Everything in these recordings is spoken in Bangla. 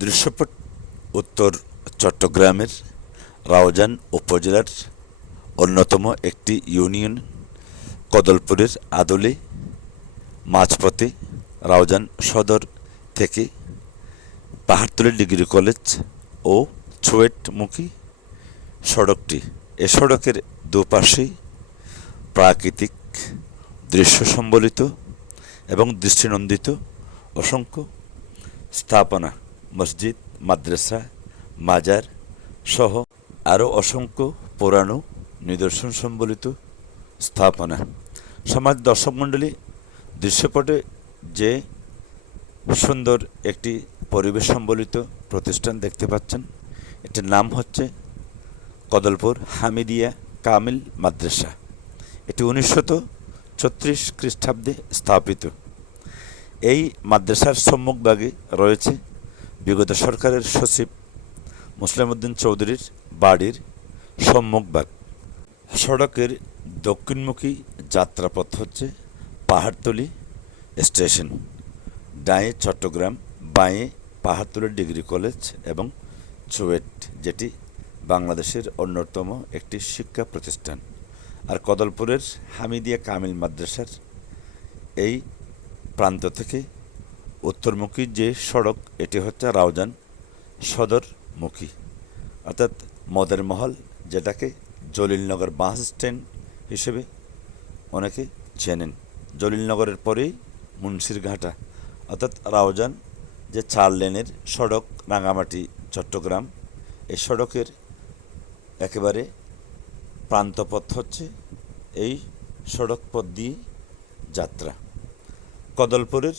দৃশ্যপট, উত্তর চট্টগ্রামের রাউজান উপজেলার অন্যতম একটি ইউনিয়ন, কদলপুরের আদলে মাঝপথে রাউজান সদর থেকে পাহাড়তলী ডিগ্রি কলেজ ও ছুয়েটমুখী সড়কটি। এ সড়কের দুপাশেই প্রাকৃতিক দৃশ্য সম্বলিত এবং দৃষ্টিনন্দিত অসংখ্য স্থাপনা মসজিদ, মাদ্রাসা, মাজার সহ আরও অসংখ্য পুরানো নিদর্শন সম্বলিত স্থাপনা। সমাজ দর্শক মণ্ডলী, দৃশ্যপটে যে সুন্দর একটি পরিবেশ সম্বলিত প্রতিষ্ঠান দেখতে পাচ্ছেন, এটির নাম হচ্ছে কদলপুর হামিদিয়া কামিল মাদ্রাসা। এটি উনিশশত ছত্রিশ খ্রিস্টাব্দে স্থাপিত। এই মাদ্রাসার সম্মুখভাগে রয়েছে বিগত সরকারের সচিব মুসলিম উদ্দিন চৌধুরীর বাড়ির সম্মুখভাগ সড়কের দক্ষিণমুখী যাত্রাপথ হচ্ছে পাহাড়তলি স্টেশন। ডায়ে চট্টগ্রাম, বাঁয়ে পাহাড়তলি ডিগ্রি কলেজ এবং চুয়েট, যেটি বাংলাদেশের অন্যতম একটি শিক্ষা প্রতিষ্ঠান। আর কদলপুরের হামিদিয়া কামিল মাদ্রাসার এই প্রান্ত থেকে উত্তরমুখী যে সড়ক, এটি হচ্ছে রাউজান সদরমুখী অর্থাৎ মদের মহল, যেটাকে জলিলনগর বাস স্ট্যান্ড হিসেবে অনেকে চেনেন। জলিলনগরের পরেই মুন্সিরঘাটা। অর্থাৎ রাউজান, যে চার লেনের সড়ক, রাঙামাটি, চট্টগ্রাম এই সড়কের একেবারে প্রান্তপথ হচ্ছে এই সড়ক পথ দিয়ে যাত্রা। কদলপুরের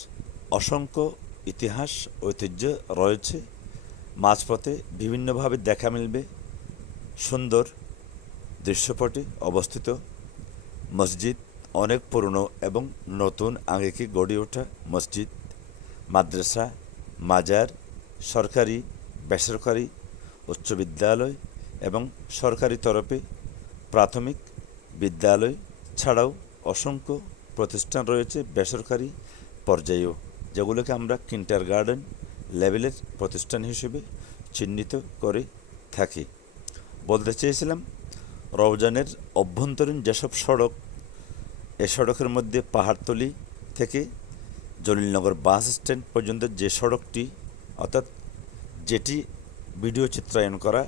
অসংখ্য ইতিহাস, ঐতিহ্য রয়েছে। মাঝপথে বিভিন্নভাবে দেখা মিলবে সুন্দর দৃশ্যপটে অবস্থিত। মসজিদ অনেক পুরনো এবং নতুন আঙ্গিকে গড়ে ওঠা মসজিদ। মাদ্রাসা, মাজার, সরকারি, বেসরকারি, উচ্চ বিদ্যালয় এবং সরকারি তরফে প্রাথমিক বিদ্যালয় ছাড়াও অসংখ্য প্রতিষ্ঠান রয়েছে বেসরকারি পর্যায়েও। যেগুলোকে আমরা কিন্টার গার্ডেন লেভেলের প্রতিষ্ঠান হিসেবে চিহ্নিত করে থাকি। বলতে চেয়েছিলাম, রওজানের অভ্যন্তরীণ যেসব সড়ক, এ সড়কের মধ্যে পাহাড়তলি থেকে জলিলনগর বাস স্ট্যান্ড পর্যন্ত যে সড়কটি, অর্থাৎ যেটি ভিডিও চিত্রায়ন করা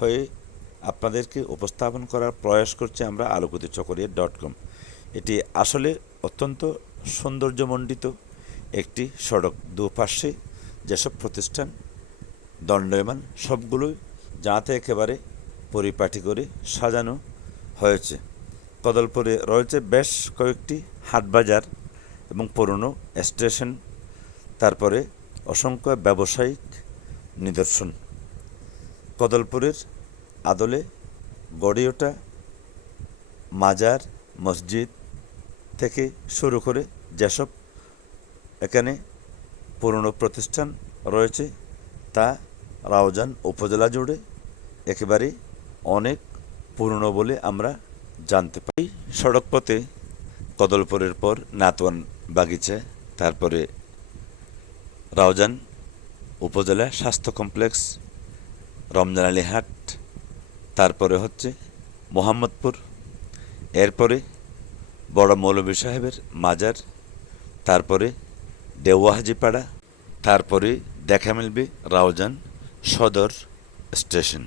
হয়ে আপনাদেরকে উপস্থাপন করার প্রয়াস করছে আমরা আলোকিত চকরিয়া ডট কম। এটি আসলে অত্যন্ত সৌন্দর্যমণ্ডিত একটি সড়ক দুপাশে যেসব প্রতিষ্ঠান, দণ্ডয়মান সবগুলোই যাতে একেবারে পরিপাটি করে সাজানো হয়েছে। কদলপুরে রয়েছে বেশ কয়েকটি হাটবাজার এবং পুরনো স্টেশন, তারপরে অসংখ্য ব্যবসায়িক নিদর্শন। কদলপুরের আদলে গড়ে ওঠা মাজার মসজিদ থেকে শুরু করে যেসব এখানে পুরনো প্রতিষ্ঠান রয়েছে। তা রাউজান উপজেলা জুড়ে একেবারে অনেক পুরনো বলে আমরা জানতে পারি। সড়ক পথে কদলপুরের পর নাতওয়ান বাগিচা, তারপরে রাউজান উপজেলা স্বাস্থ্য কমপ্লেক্স, রমজান আলী হাট, তারপরে হচ্ছে মোহাম্মদপুর, এরপরে বড় মৌলভী সাহেবের মাজার, তারপরে দেওয়াহাজিপাড়া তারপরে দেখা মিলবে রাউজান সদর স্টেশন।